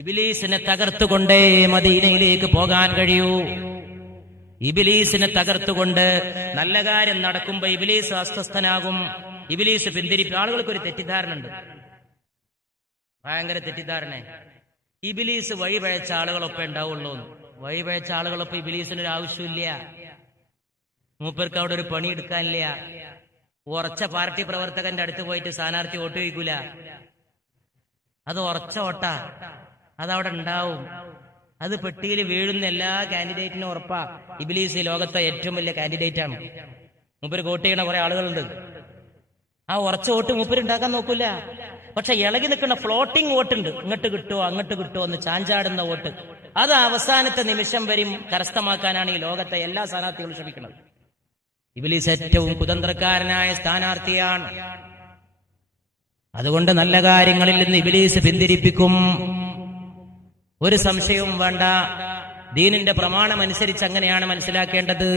ഇബിലീസിനെ തകർത്തുകൊണ്ടേ മദീനയിലേക്ക് പോകാൻ കഴിയൂ. ഇബിലീസിനെ തകർത്തുകൊണ്ട് നല്ല കാര്യം നടക്കുമ്പോ ഇബിലീസ് അസ്വസ്ഥനാകും. ഇബിലീസ് പിന്തിരിപ്പ് ആളുകൾക്ക് ഒരു തെറ്റിദ്ധാരണ ഉണ്ട് ഭയങ്കര തെറ്റിദ്ധാരണ. ഇബിലീസ് വഴിപഴച്ച ആളുകളൊപ്പം ഉണ്ടാവുള്ളൂ. വഴി വഴിപഴച്ച ആളുകളൊപ്പം ഇബിലീസിന് ഒരു ആവശ്യമില്ല മൂപ്പർക്ക് അവിടെ ഒരു പണി എടുക്കാനില്ല ഉറച്ച പാർട്ടി പ്രവർത്തകന്റെ അടുത്ത് പോയിട്ട് സ്ഥാനാർത്ഥി വോട്ട് ചോദിക്കൂല. അത് ഉറച്ച ഓട്ട അതവിടെ ഉണ്ടാവും അത് പെട്ടിയിൽ വീഴുന്ന എല്ലാ കാൻഡിഡേറ്റിനും ഉറപ്പാ. ഇബിലീസ് ലോകത്തെ ഏറ്റവും വലിയ കാൻഡിഡേറ്റ് ആണ് മൂപ്പര് വോട്ട് ചെയ്യണ കുറെ ആളുകളുണ്ട്. ആ ഉറച്ച വോട്ട് മൂപ്പര് ഉണ്ടാക്കാൻ നോക്കൂല. പക്ഷെ ഇളകി നിൽക്കുന്ന ഫ്ലോട്ടിംഗ് വോട്ടുണ്ട്. ഇങ്ങോട്ട് കിട്ടുമോ അങ്ങോട്ട് കിട്ടുമോ എന്ന് ചാഞ്ചാടുന്ന വോട്ട്. അത് അവസാനത്തെ നിമിഷം വരും കരസ്ഥമാക്കാനാണ് ഈ ലോകത്തെ എല്ലാ സ്ഥാനാർത്ഥികളും ശ്രമിക്കുന്നത്. ഇബിലീസ് ഏറ്റവും കുതന്ത്രക്കാരനായ സ്ഥാനാർത്ഥിയാണ്. അതുകൊണ്ട് നല്ല കാര്യങ്ങളിൽ നിന്ന് ഇബിലീസ് പിന്തിരിപ്പിക്കും. ഒരു സംശയവും വേണ്ട. ദീനിന്റെ പ്രമാണമനുസരിച്ച് അങ്ങനെയാണ് മനസ്സിലാക്കേണ്ടത്.